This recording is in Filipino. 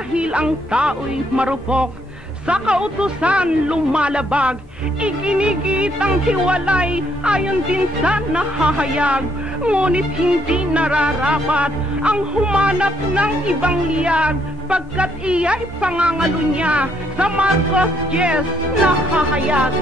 Dahil ang tao'y marupok, sa kautusan lumalabag, iginigit ang hiwalay ayon din sa nahahayag. Ngunit hindi nararapat ang humanap ng ibang liyag, pagkat iya'y pangangalo niya sa Marcos 10 nahahayag.